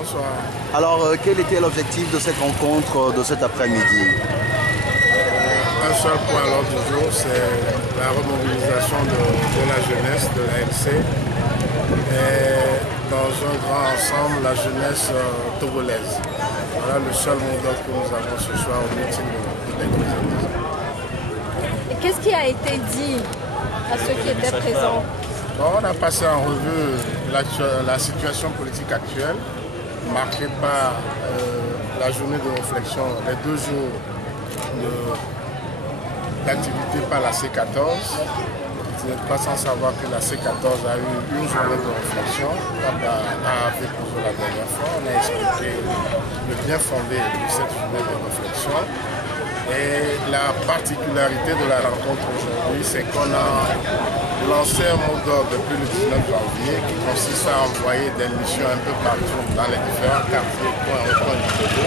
Bonsoir. Alors, quel était l'objectif de cette rencontre de cet après-midi? Un seul point à l'ordre du jour, c'est la remobilisation de la jeunesse, de l'ANC, et dans un grand ensemble, la jeunesse togolaise. Voilà le seul mot d'ordre que nous avons ce soir au meeting de l'Église. Et qu'est-ce qui a été dit à ceux qui étaient présents? On a passé en revue la situation politique actuelle, marquée par la journée de réflexion, les 2 jours d'activité par la C14. Vous n'êtes pas sans savoir que la C14 a eu une journée de réflexion, avec nous la dernière fois. On a expliqué le bien fondé de cette journée de réflexion. Et la particularité de la rencontre aujourd'hui, c'est qu'on a lancé un mot d'ordre depuis le 19 janvier qui consiste à envoyer des missions un peu partout dans les différents quartiers, coins du Togo.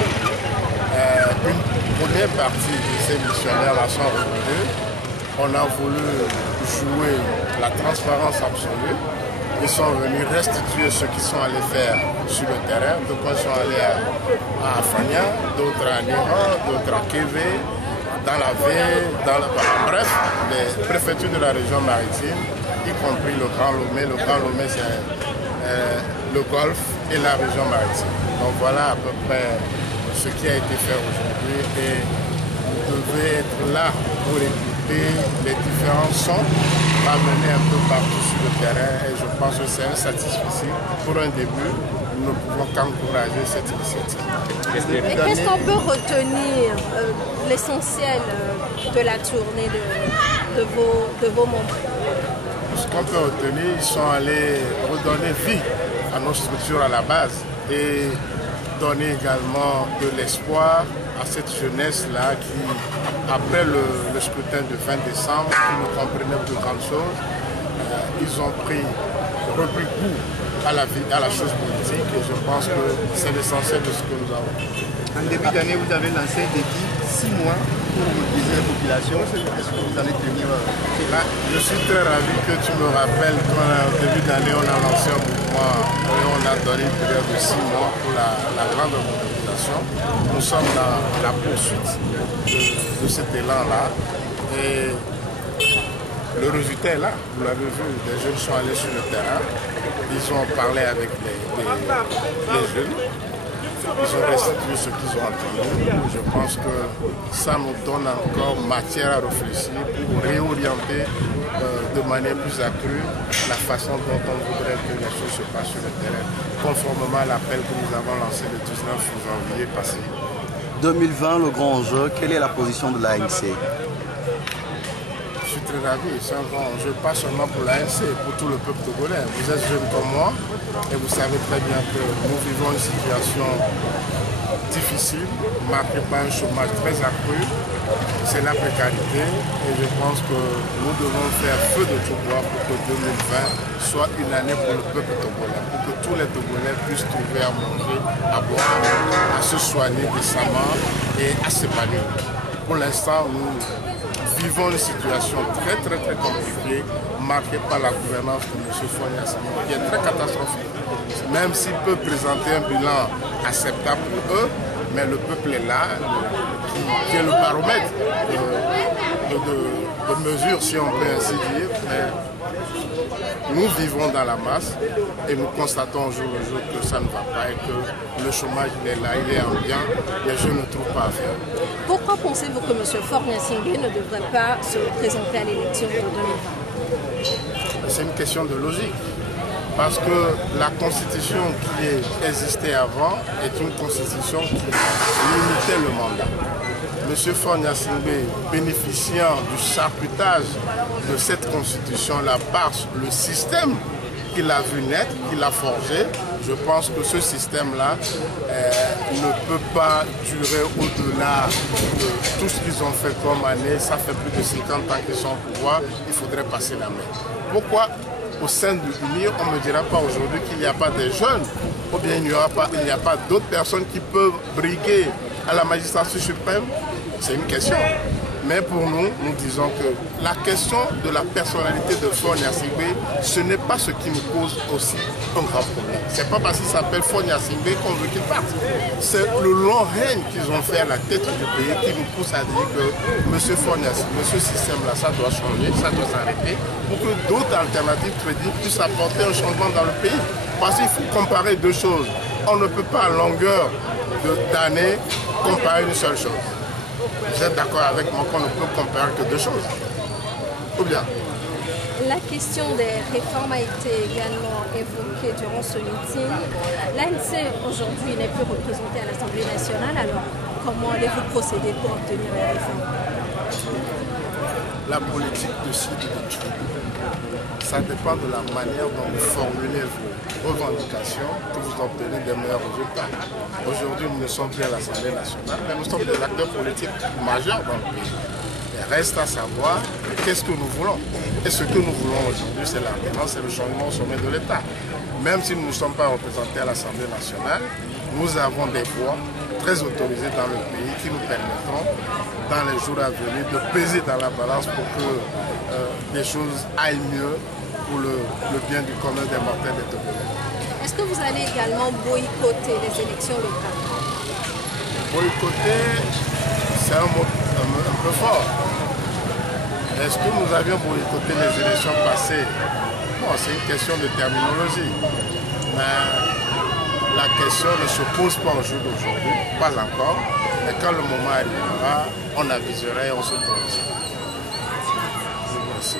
Une première partie de ces missionnaires-là sont revenus. On a voulu jouer la transparence absolue. Ils sont venus restituer ce qu'ils sont allés faire sur le terrain. Donc ils sont allés à Afania, d'autres à Niran, d'autres à Kévé, dans la Vée, bref, les préfectures de la région maritime, y compris le Grand Lomé. Le Grand Lomé, c'est le Golfe et la région maritime. Donc voilà à peu près ce qui a été fait aujourd'hui. Et vous devez être là pour écouter les différents sons amenés un peu partout sur le terrain. Et je pense que c'est un satisfait. Pour un début, nous ne pouvons qu'encourager cette initiative. Et qu'est-ce qu'on peut retenir, l'essentiel de la tournée de vos membres? Ce qu'on peut retenir, ils sont allés redonner vie à nos structures à la base et donner également de l'espoir à cette jeunesse-là qui, après le scrutin de fin décembre, qui ne comprenait plus grand-chose, ils ont repris goût à la chose politique et je pense que c'est l'essentiel de ce que nous avons. En début d'année, vous avez lancé un défi 6 mois pour mobiliser la population. Est-ce que vous allez tenir Je suis très ravi que tu me rappelles qu'au début d'année, on a lancé un mouvement et on a donné une période de 6 mois pour la grande mobilisation. Nous sommes dans la poursuite de cet élan-là et le résultat est là. Vous l'avez vu, les jeunes sont allés sur le terrain, ils ont parlé avec les jeunes. Ils ont restitué ce qu'ils ont entendu. Je pense que ça nous donne encore matière à réfléchir pour réorienter de manière plus accrue la façon dont on voudrait que les choses se passent sur le terrain, conformément à l'appel que nous avons lancé le 19 janvier passé. 2020, le grand enjeu, quelle est la position de l'ANC? Je suis très ravi, c'est un grand enjeu, pas seulement pour l'ANC, pour tout le peuple togolais. Vous êtes jeune comme moi et vous savez très bien que nous vivons une situation difficile, marquée par un chômage très accru, c'est la précarité et je pense que nous devons faire feu de tout bois pour que 2020 soit une année pour le peuple togolais, pour que tous les Togolais puissent trouver à manger, à boire, à se soigner décemment et à s'épanouir. Pour l'instant, nous vivons une situation très compliquée, marquée par la gouvernance de M. Faure Gnassingbé, qui est très catastrophique. Même s'il peut présenter un bilan acceptable pour eux, mais le peuple est là, qui est le baromètre de mesures, si on peut ainsi dire. Mais nous vivons dans la masse et nous constatons jour le jour que ça ne va pas et que le chômage il est là, il est ambiant, les jeunes ne trouvent pas à faire. Pourquoi pensez-vous que M. Faure Gnassingbé ne devrait pas se présenter à l'élection de 2020? C'est une question de logique. Parce que la constitution qui existait avant est une constitution qui limitait le mandat. M. Faure Gnassingbé, bénéficiant du charcutage de cette constitution-là par le système qu'il a vu naître, qu'il a forgé, je pense que ce système-là ne peut pas durer au-delà de tout ce qu'ils ont fait comme année. Ça fait plus de 50 ans qu'ils sont au pouvoir, il faudrait passer la main. Pourquoi au sein de l'UNIR, on ne me dira pas aujourd'hui qu'il n'y a pas des jeunes, ou bien il n'y a pas d'autres personnes qui peuvent briguer à la magistrature suprême? C'est une question. Mais pour nous, nous disons que la question de la personnalité de Faure Gnassingbé, ce n'est pas ce qui nous pose aussi un grave problème. C'est pas parce qu'il s'appelle Faure Gnassingbé qu'on veut qu'il parte. C'est le long règne qu'ils ont fait à la tête du pays qui nous pousse à dire que M. Faure Gnassingbé, ce système-là, ça doit changer, ça doit s'arrêter, pour que d'autres alternatives crédibles puissent apporter un changement dans le pays. Parce qu'il faut comparer deux choses. On ne peut pas à longueur d'année comparer une seule chose. Vous êtes d'accord avec moi qu'on ne peut comparer que deux choses? Ou bien? La question des réformes a été également évoquée durant ce meeting. L'ANC aujourd'hui n'est plus représentée à l'Assemblée nationale, alors comment allez-vous procéder pour obtenir les réformes? La politique de ci et de tout, ça dépend de la manière dont vous formulez vos revendications que vous obtenez des meilleurs résultats. Aujourd'hui, nous ne sommes plus à l'Assemblée nationale, mais nous sommes des acteurs politiques majeurs dans le pays. Il reste à savoir qu'est-ce que nous voulons. Et ce que nous voulons aujourd'hui, c'est l'alternance et le changement au sommet de l'État. Même si nous ne sommes pas représentés à l'Assemblée nationale, nous avons des voix très autorisées dans le pays qui nous permettront, dans les jours à venir, de peser dans la balance pour que les choses aillent mieux pour le bien du commun des mortels et de Togolais. Est-ce que vous allez également boycotter les élections locales? Boycotter, c'est un mot un peu fort. Est-ce que nous avions boycotté les élections passées? Bon, c'est une question de terminologie. Mais la question ne se pose pas au jour d'aujourd'hui, pas encore. Mais quand le moment arrivera, on avisera et on se prononce. Merci.